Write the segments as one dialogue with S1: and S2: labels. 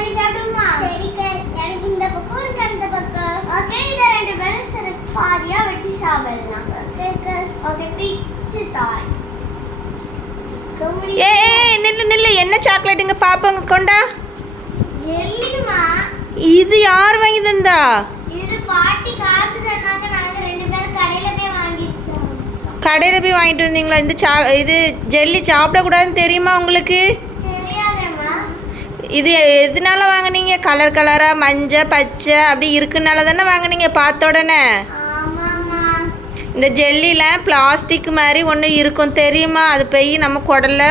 S1: பண்ணி சாப்பிடுமா சரிக்கா எனக்கு இந்த பக்கம் உனக்கு அந்த பக்கம். ஓகே இத ரெண்டு பேரும் சரி பாதியா வெட்டி சாப்பிடலாம். ஓகே ஓகே பிச்சு தாய்.
S2: ஏ நில்லு நில்லு. என்ன சாக்லேட்டுங்க பாப்பாங்க கொண்டா? இது யார் வாங்கி தந்தா?
S1: இது பாட்டி காசு தந்தாங்க நாங்க ரெண்டு பேரும் கடையில போய் வாங்கிச்சோம்
S2: கடையில் போய் வாங்கிட்டு வந்தீங்களா? இந்த சா இது ஜெல்லி சாப்பிடக்கூடாதுன்னு தெரியுமா உங்களுக்கு? இது எதனால வாங்குனீங்க? கலர் கலராக மஞ்சள் பச்சை அப்படி இருக்குனால தானே வாங்குனீங்க பார்த்த உடனே? இந்த ஜெல்லியில் பிளாஸ்டிக் மாதிரி ஒன்று இருக்கும் தெரியுமா? அது போய் நம்ம குடல்ல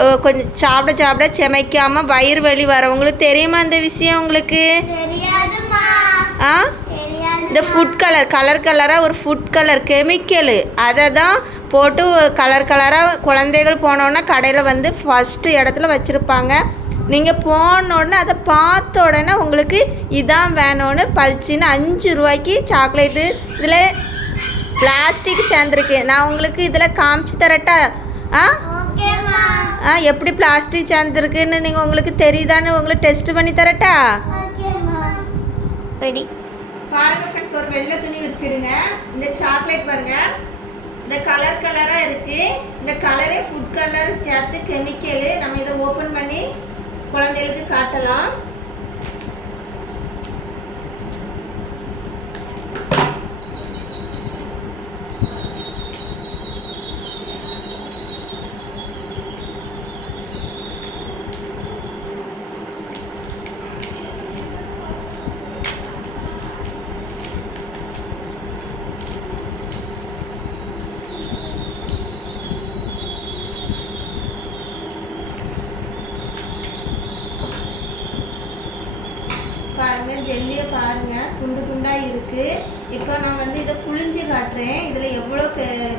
S2: அஹ், கொஞ்சம் சாப்பிட சாப்பிட செமைக்காமல் வயிறு வலி வரவங்களுக்கு தெரியுமா அந்த விஷயம் உங்களுக்கு? ஆ? இந்த ஃபுட் கலர் கலர் கலராக ஒரு ஃபுட் கலர் கெமிக்கலு அதை தான் போட்டு கலர் கலராக குழந்தைகள் போனோன்னே கடையில் வந்து ஃபஸ்ட்டு இடத்துல வச்சுருப்பாங்க. நீங்கள் போன உடனே அதை பார்த்த உடனே உங்களுக்கு இதான் வேணும்னு பளிச்சுன்னு அஞ்சு ரூபாய்க்கு சாக்லேட்டு. இதில் பிளாஸ்டிக் சேர்ந்துருக்கு. நான் உங்களுக்கு இதில் காமிச்சு தரட்டா? ஆ? ஆ எப்படி பிளாஸ்டிக் சேர்ந்துருக்குன்னு நீங்கள் உங்களுக்கு தெரியுதான்னு உங்களுக்கு டெஸ்ட் பண்ணி தரட்டா? ரெடி. பாருங்க ஃப்ரெண்ட்ஸ் ஒரு வெள்ளை துணி விரிச்சிடுங்க. இந்த சாக்லேட் பாருங்க. இந்த கலர் கலராக இருக்கு. இந்த கலரே ஃபுட் கலர் சேர்த்து கெமிக்கலு நம்ம இதை ஓப்பன் பண்ணி குழந்தைகளுக்கு காட்டலாம் பாருங்க ஜெல்லியை பாருங்க. துண்டு துண்டாக இருக்குது இப்போ நான் வந்து இதை புழிஞ்சு காட்டுறேன். இதில் எவ்வளோ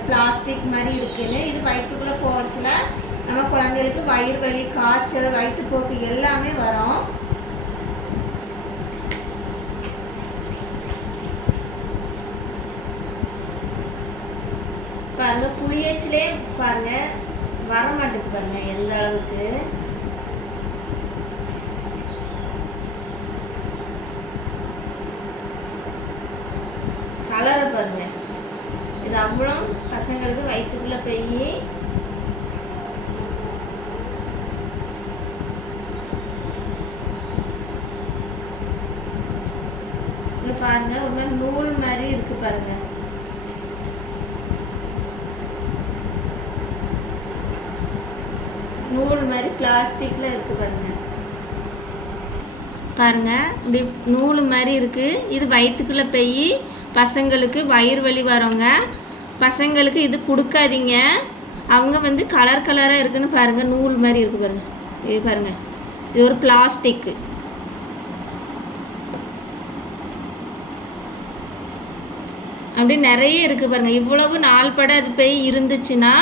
S2: பிளாஸ்டிக் மாதிரி இருக்குன்னு. இது வயிற்றுக்குள்ளே போச்சுல நம்ம குழந்தைகளுக்கு வயிறு வலி காய்ச்சல் வயிற்றுப்போக்கு எல்லாமே வரும். பாருங்கள் புளியச்சிலே பாருங்கள் வர மாட்டேங்குது பாருங்க எந்த அளவுக்கு கலரை பாருங்க இது அவ்வளோ பசங்களுக்கு வயிற்றுக்குள்ள போய் பாருங்க ஒரு மாதிரி நூல் மாதிரி இருக்கு பாருங்க. நூல் மாதிரி பிளாஸ்டிக்ல இருக்கு பாருங்க. பாருங்க இப்படி நூல் மாதிரி இருக்கு. இது வயிற்றுக்குள்ள போய் பசங்களுக்கு வயிறு வலி வரவங்க பசங்களுக்கு இது கொடுக்காதீங்க. அவங்க வந்து கலர் கலராக இருக்குன்னு பாருங்கள் நூல் மாதிரி இருக்குது பாருங்கள் இது பாருங்கள் இது ஒரு பிளாஸ்டிக்கு அப்படி நிறைய இருக்குது பாருங்கள் இவ்வளவு நாள் பட அது போய் இருந்துச்சுன்னா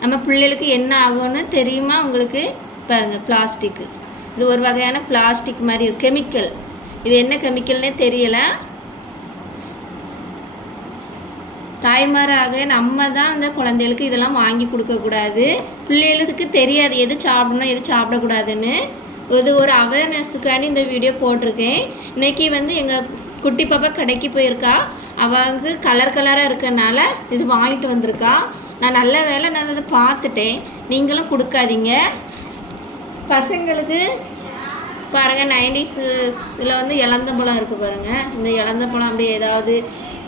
S2: நம்ம பிள்ளைகளுக்கு என்ன ஆகும்னு தெரியுமா உங்களுக்கு? பாருங்க பிளாஸ்டிக்கு இது ஒரு வகையான பிளாஸ்டிக் மாதிரி கெமிக்கல் இது என்ன கெமிக்கல்னே தெரியலை. தாய்மாராக நம்ம தான் அந்த குழந்தைகளுக்கு இதெல்லாம் வாங்கி கொடுக்கக்கூடாது பிள்ளைகளுக்கு தெரியாது எது சாப்பிடணும் எது சாப்பிடக்கூடாதுன்னு. இது ஒரு அவேர்னஸுக்காண்டி இந்த வீடியோ போட்டிருக்கேன். இன்னைக்கு வந்து எங்கள் குட்டி பாப்பா கடைக்கு போயிருக்கா. அவங்க கலர் கலராக இருக்கனால இது வாங்கிட்டு வந்திருக்கா. நான் நல்ல வேலை நான் அதை பார்த்துட்டேன். நீங்களும் கொடுக்காதீங்க. பசங்களுக்கு பாருங்கள் நைன்டிஸு இதில் வந்து இளந்தப்பழம் இருக்குது பாருங்கள் இந்த இழந்த பழம் அப்படியே ஏதாவது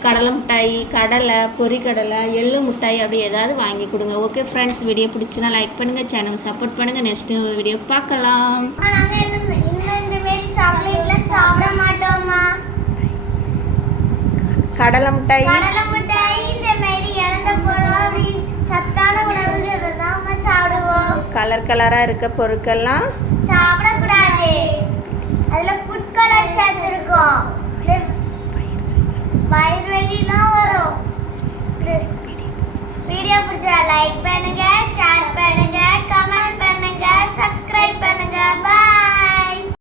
S2: கடலை மிட்டாய் கடலை பொரிக்கடலை எள்ளு மிட்டாய் அப்படி ஏதாவது வாங்கி கொடுங்க. ஓகே ஃப்ரெண்ட்ஸ் வீடியோ பிடிச்சுன்னா லைக் பண்ணுங்கள் சேனலுக்கு சப்போர்ட் பண்ணுங்கள் நெக்ஸ்ட் வீடியோ பார்க்கலாம். கடலை மிட்டாய். கலர் கலராக இருக்க பொருட்கள்லாம்
S1: சாப்பிடக்கூடாது. அதுல ஃபுட் கலர் சேர்த்துருக்கோம். வயிறு வலிலாம் வரும்.